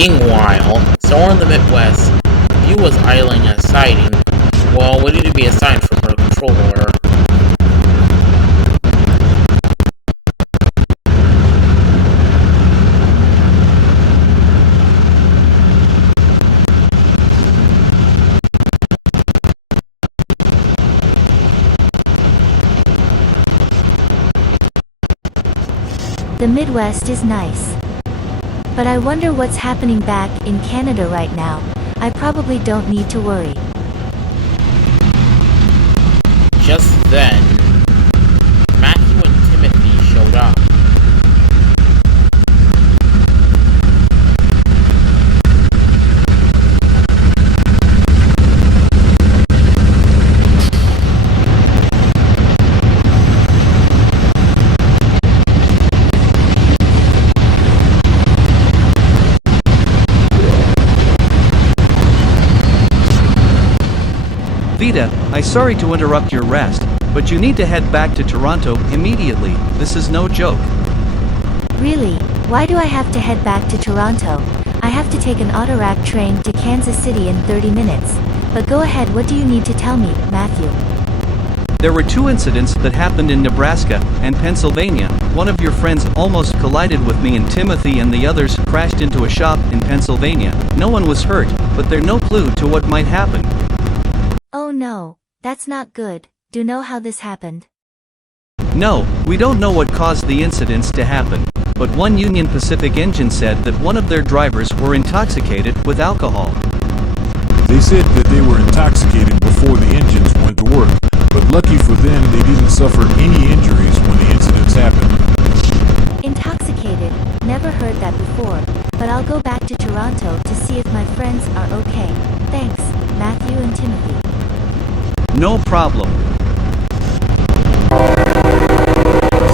Meanwhile, somewhere in the Midwest, View was idling a sighting, while waiting to be assigned from her controller. The Midwest is nice. But I wonder what's happening back in Canada right now. I probably don't need to worry. Just then, Matthew and Timothy showed up. Vita, I'm sorry to interrupt your rest, but you need to head back to Toronto immediately. This is no joke. Really? Why do I have to head back to Toronto? I have to take an autorack train to Kansas City in 30 minutes. But go ahead, what do you need to tell me, Matthew? There were two incidents that happened in Nebraska and Pennsylvania. One of your friends almost collided with me and Timothy, and the others crashed into a shop in Pennsylvania. No one was hurt, but there's no clue to what might happen. Oh no, that's not good. Do you know how this happened? No, we don't know what caused the incidents to happen, but one Union Pacific engine said that one of their drivers were intoxicated with alcohol. They said that they were intoxicated before the engines went to work, but lucky for them they didn't suffer any injuries when the incidents happened. Intoxicated? Never heard that before, but I'll go back to Toronto to see if my friends are okay. Thanks, Matthew and Timothy. No problem.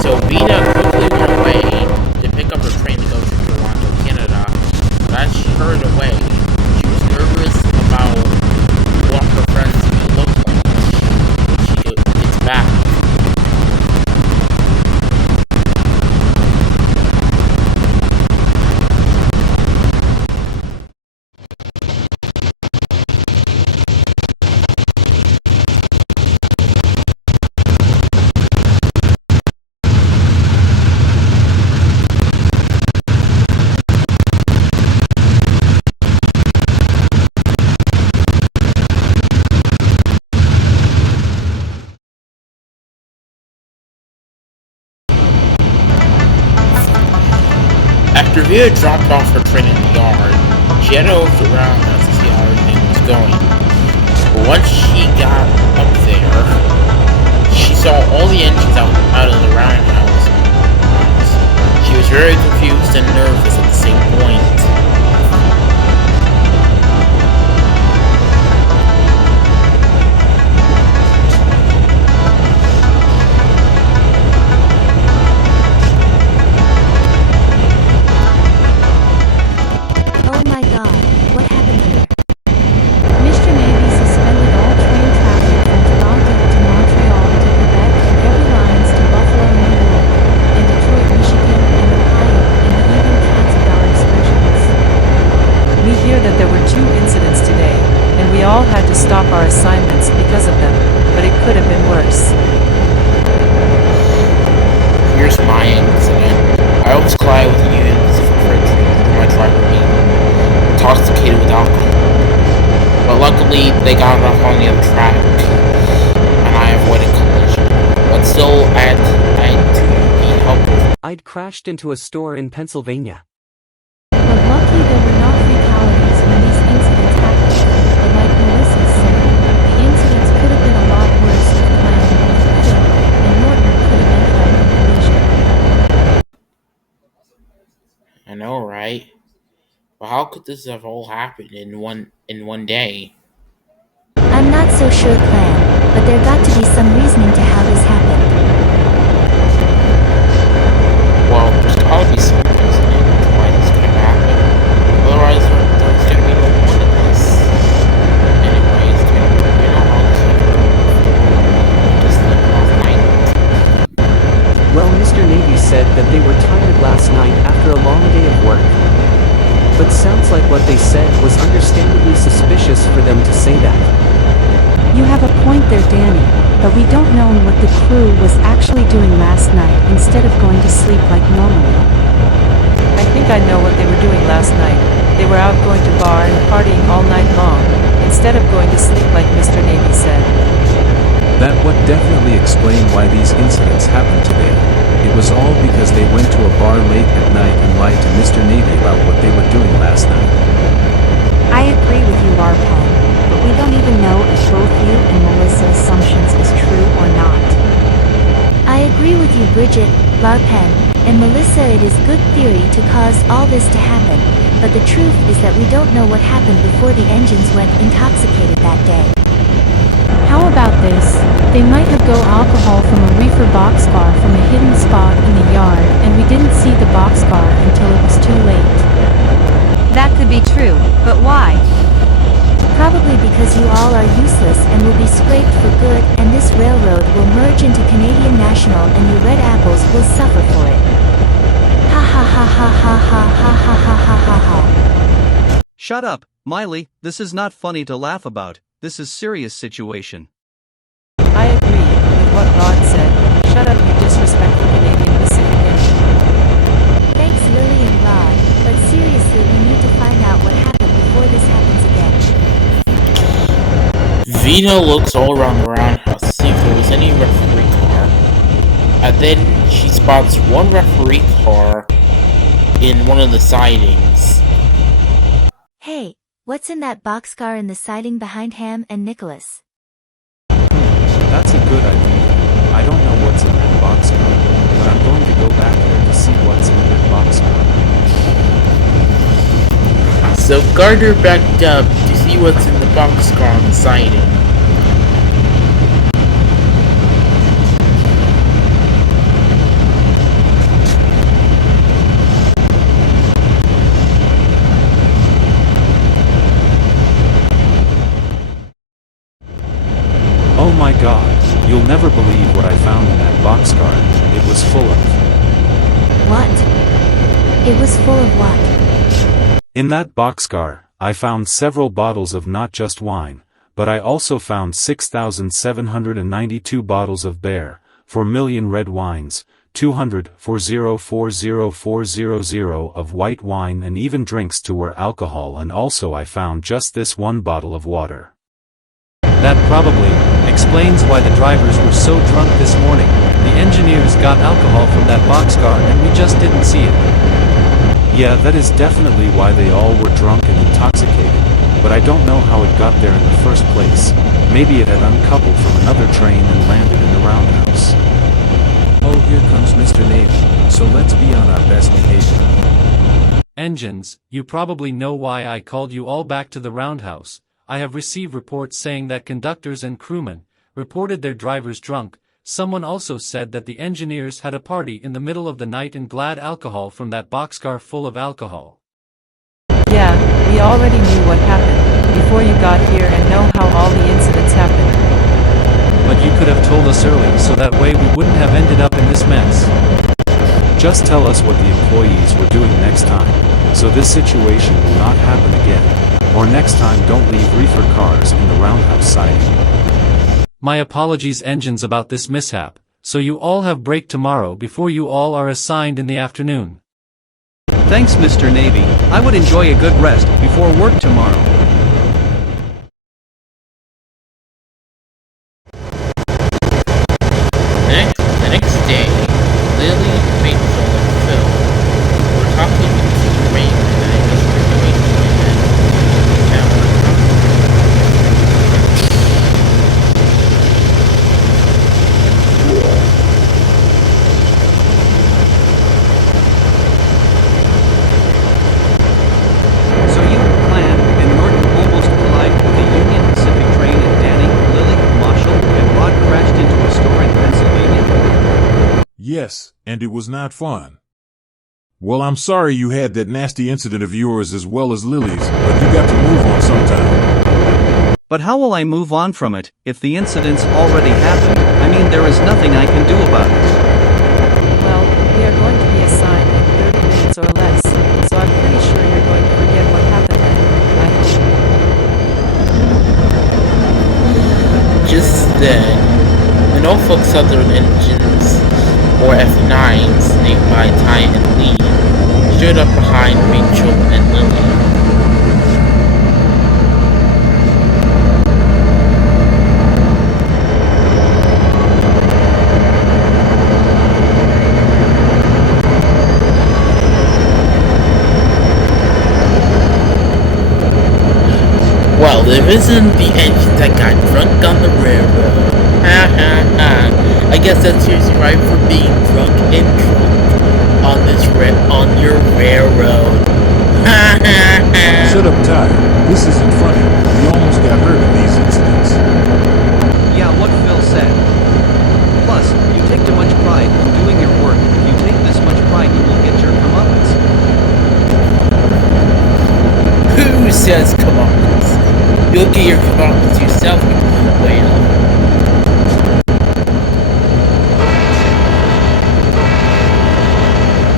So Vita quickly went away to pick up her train to go to Toronto, Canada. But as she hurried away, she was nervous about what her friends would look like when she gets back. After Vita dropped off her train in the yard, she had to look around to see how everything was going. But once she got up there, she saw all the engines out of the roundhouse. She was very confused and nervous at the same point. Stop our assignments because of them, but it could have been worse. Here's my incident. I almost collided with a Union Pacific freight train through my driver being intoxicated with alcohol. But luckily, they got off on the other track, and I avoided collision. But still, I had to be helpful. I'd crashed into a store in Pennsylvania. But lucky there were not fatalities when these incidents happened. But like Melissa said, the incidents could have been a lot worse if the plan was failed, and Norton could have ended up in collision. I know, right? But how could this have all happened in one day? I'm not so sure, Clan, but there got to be some reasoning to how this happened. Well, there's gotta be some reasoning to why this could have happened. Otherwise, there's gonna be no point in this. Anyways, you know how this happened. Just like last night. Well, Mr. Navy said that they were tired last night after a long day of work. But sounds like what they said was understandably suspicious for them to say that. You have a point there, Danny, but we don't know what the crew was actually doing last night instead of going to sleep like normally. I think I know what they were doing last night. They were out going to bar and partying all night long, instead of going to sleep like Mr. Navy said. That would definitely explain why these incidents happened today. It was all because they went to a bar late at night and lied to Mr. Navy about what they were doing last night. I agree with you, Larpen, but we don't even know if both you and Melissa's assumptions is true or not. I agree with you, Bridget, Larpen, and Melissa. It is good theory to cause all this to happen, but the truth is that we don't know what happened before the engines went intoxicated that day. How about this? They might have got alcohol from a reefer boxcar from a hidden spot in the yard, and we didn't see the boxcar until it was too late. That could be true, but why? Probably because you all are useless and will be scraped for good, and this railroad will merge into Canadian National and you red apples will suffer for it. Ha ha ha ha ha ha ha ha ha ha ha ha. Shut up, Miley, this is not funny to laugh about, this is serious situation. I agree with what Rod said. Shut up, you disrespectful Canadian Pacific. Thanks, Lily and Rod, but seriously, we need to find out what happened before this happens again. Vina looks all around the roundhouse to see if there was any referee car. And then she spots one referee car in one of the sidings. Hey, what's in that boxcar in the siding behind Ham and Nicholas? That's a good idea. I don't know what's in that boxcar, but I'm going to go back there to see what's in that boxcar. So Gardner backed up to see what's in the boxcar on the siding. Oh my god, you'll never believe what I found in that boxcar. It was full of... What? It was full of what? In that boxcar, I found several bottles of not just wine, but I also found 6,792 bottles of Bear, 4 million red wines, 240,404,000 of white wine, and even drinks to were alcohol, and also I found just this one bottle of water. That probably explains why the drivers were so drunk this morning. The engineers got alcohol from that boxcar and we just didn't see it. Yeah, that is definitely why they all were drunk and intoxicated, but I don't know how it got there in the first place. Maybe it had uncoupled from another train and landed in the roundhouse. Oh, here comes Mr. Navy, so let's be on our best behavior. Engines, you probably know why I called you all back to the roundhouse. I have received reports saying that conductors and crewmen reported their drivers drunk. Someone also said that the engineers had a party in the middle of the night and glad alcohol from that boxcar full of alcohol. Yeah, we already knew what happened before you got here and know how all the incidents happened. But you could have told us early so that way we wouldn't have ended up in this mess. Just tell us what the employees were doing next time, so this situation will not happen again. Or next time don't leave reefer cars in the roundhouse siding. My apologies, engines, about this mishap, so you all have break tomorrow before you all are assigned in the afternoon. Thanks, Mr. Navy. I would enjoy a good rest before work tomorrow. The next day, Lily, Rachel, and Phil were talking with Mr. Raymond and Mr. Newington and town. So you, Clan, and Norton almost collided with the Union Pacific train and Danny, Lily, Marshall, and Rod crashed into a store in Pennsylvania? Yes, and it was not fun. Well, I'm sorry you had that nasty incident of yours as well as Lily's, but you got to move on sometime. But how will I move on from it, if the incident's already happened? I mean, there is nothing I can do about it. Well, we are going to be assigned in 30 minutes or less, so I'm pretty sure you're going to forget Instead, the Norfolk Southern engines, or F9s, named by Ty and Lee, stood up behind Rachel and Lily. Well, there isn't the engine that got drunk on the railroad. Ha ha ha. I guess that serves you right for being drunk and drunk on your railroad. Ha ha ha. Shut up, Ty. This isn't funny. We almost got hurt in these incidents. Yeah, what Phil said. Plus, you take too much pride in doing your work. If you take this much pride, you will get your comeuppance. Who says comeuppance? You'll get your comeuppance yourself, you blue whale.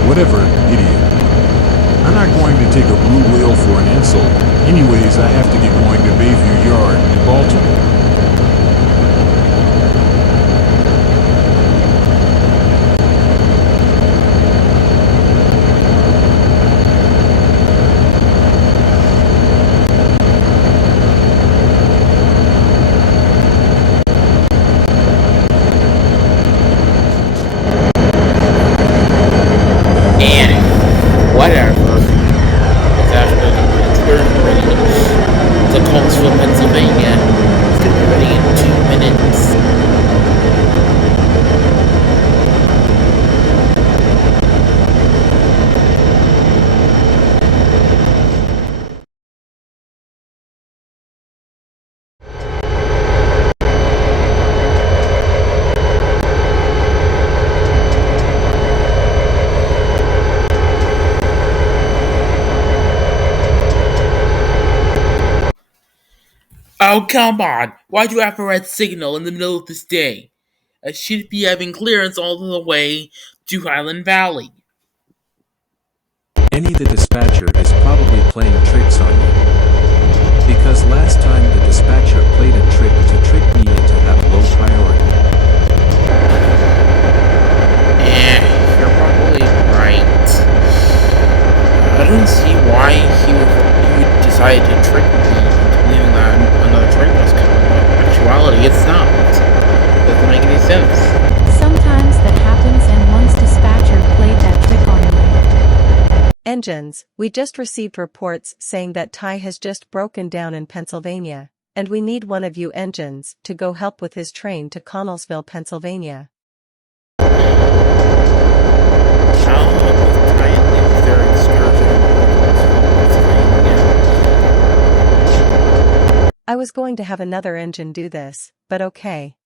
Whatever, idiot. I'm not going to take a blue whale for an insult. Anyways, I have to get going to Bayview Yard in Baltimore. Whatever. It's after Pittsburgh ready to Colesville, Pennsylvania. It's gonna be ready in 2 minutes. Oh, come on! Why'd you have a red signal in the middle of this day? I should be having clearance all the way to Highland Valley. Any the dispatcher is probably playing tricks on you. Because last time the dispatcher played a trick to trick me into have low priority. You're probably right. I don't see why he would decide to trick me into believing that another train was coming, but in actuality, it's not. Doesn't make any sense. Sometimes that happens, and once dispatcher played that trick on me. Engines, we just received reports saying that Ty has just broken down in Pennsylvania, and we need one of you engines to go help with his train to Connellsville, Pennsylvania. I'll help with Ty and Lee with their excursion. I was going to have another engine do this, but okay.